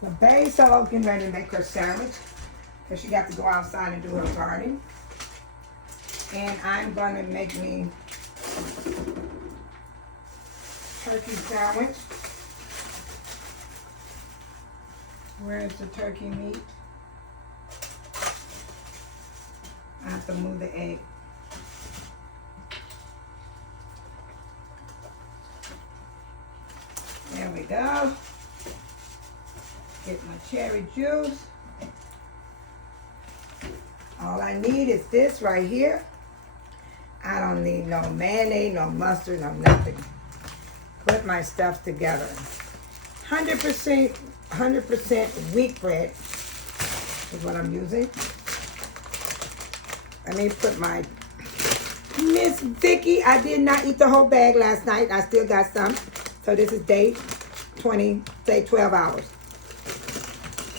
So Bae's all getting ready to make her sandwich because she got to go outside and do her gardening. And I'm going to make me turkey sandwich. Where's the turkey meat? I have to move the egg. There we go. Get my cherry juice. All I need is this right here. I don't need no mayonnaise, no mustard, no nothing. Put my stuff together. 100% wheat bread is what I'm using. Let me put my Miss Vicky. I did not eat the whole bag last night. I still got some. So this is day 20, day 12 hours.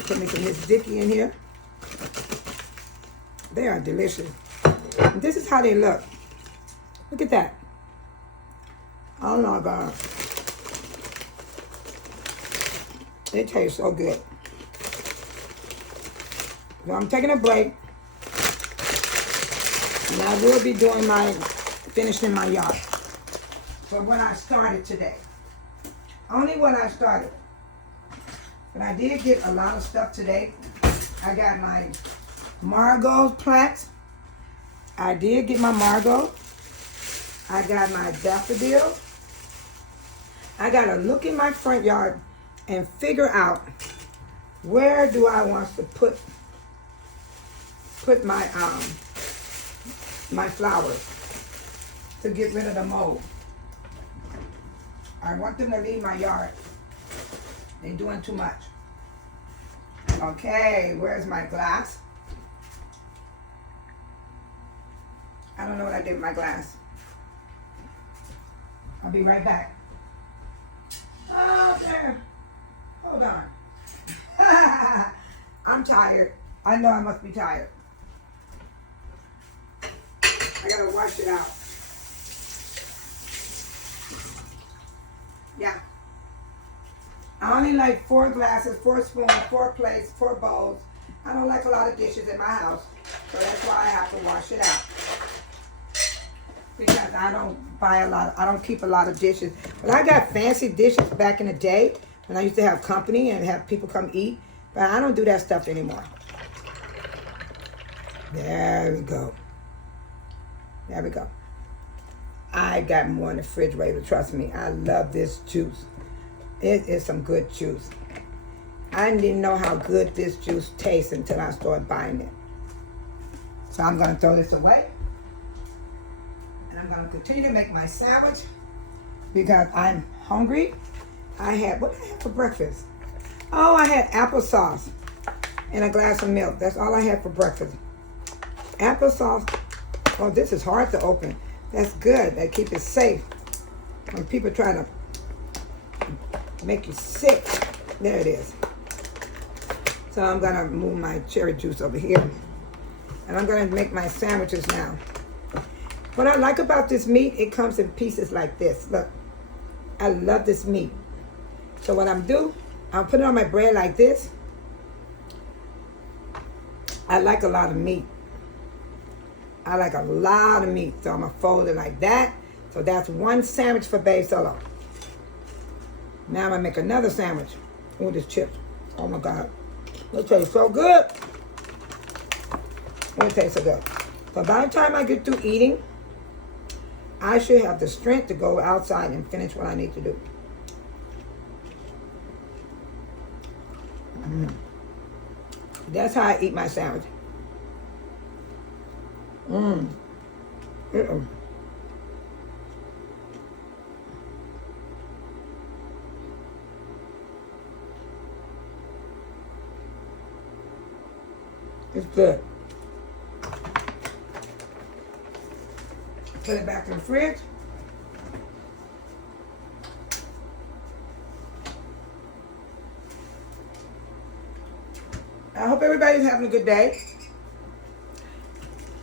Put me some Miss Vicky in here. They are delicious. And this is how they look. Look at that. Oh my God. They taste so good. So I'm taking a break. And I will be doing finishing my yard. For what I started today. Only what I started. But I did get a lot of stuff today. I got my Margot plants. I did get my Margot. I got my daffodil. I got to look in my front yard and figure out where do I want to put my my flowers to get rid of the mold. I want them to leave my yard. They're doing too much. Okay, where's my glass? I don't know what I did with my glass. I'll be right back. Oh, there. Hold on. I'm tired. I know I must be tired. I gotta wash it out. Yeah. I only like 4 glasses, 4 spoons, 4 plates, 4 bowls. I don't like a lot of dishes in my house, so that's why I have to wash it out. Because I don't keep a lot of dishes. But I got fancy dishes back in the day when I used to have company and have people come eat. But I don't do that stuff anymore. There we go. There we go. I got more in the refrigerator, trust me. I love this juice. It is some good juice. I didn't know how good this juice tastes until I started buying it. So I'm going to throw this away. And I'm going to continue to make my sandwich because I'm hungry. What did I have for breakfast? Oh, I had applesauce and a glass of milk. That's all I had for breakfast. Applesauce. Oh, this is hard to open. That's good. They keep it safe. When people try to make you sick. There it is. So I'm going to move my cherry juice over here. And I'm going to make my sandwiches now. What I like about this meat, it comes in pieces like this. Look, I love this meat. So what I'm doing, I'll put it on my bread like this. I like a lot of meat. I like a lot of meat. So I'm going to fold it like that. So that's one sandwich for Bae Solo. Now I'm going to make another sandwich. Oh, this chips. Oh my God. It tastes so good. It tastes so good. So by the time I get through eating, I should have the strength to go outside and finish what I need to do. That's how I eat my sandwich. It's good. Put it back in the fridge. I hope everybody's having a good day.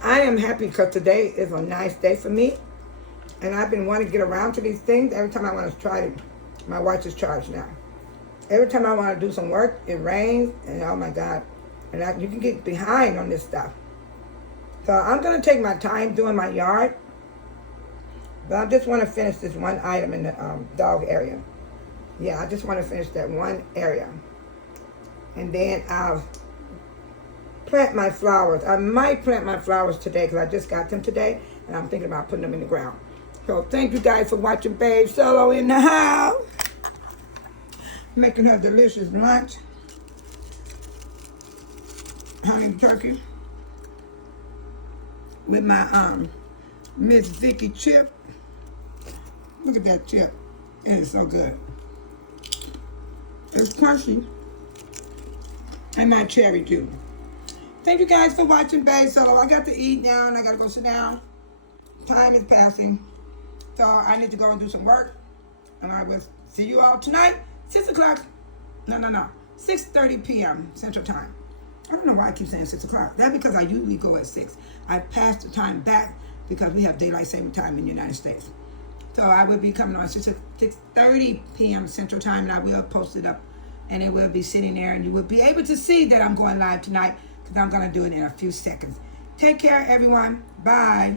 I am happy because today is a nice day for me. And I've been wanting to get around to these things. Every time I want to try it, my watch is charged now. Every time I want to do some work, it rains, and oh my God. And you can get behind on this stuff. So I'm going to take my time doing my yard. But I just want to finish this one item in the dog area. Yeah, I just want to finish that one area. And then I'll plant my flowers. I might plant my flowers today because I just got them today. And I'm thinking about putting them in the ground. So thank you guys for watching Babe Solo in the house. Making her delicious lunch. Honey turkey. With my Miss Vicky chip. Look at that chip. It is so good. It's crunchy. And my cherry juice. Thank you guys for watching Babe Solo. I got to eat now and I got to go sit down. Time is passing. So I need to go and do some work. And I will see you all tonight. 6 o'clock. No. 6:30 p.m. Central Time. I don't know why I keep saying 6 o'clock. That's because I usually go at 6. I passed the time back because we have daylight saving time in the United States. So I will be coming on 6:30 p.m. Central Time, and I will post it up, and it will be sitting there, and you will be able to see that I'm going live tonight because I'm going to do it in a few seconds. Take care, everyone. Bye.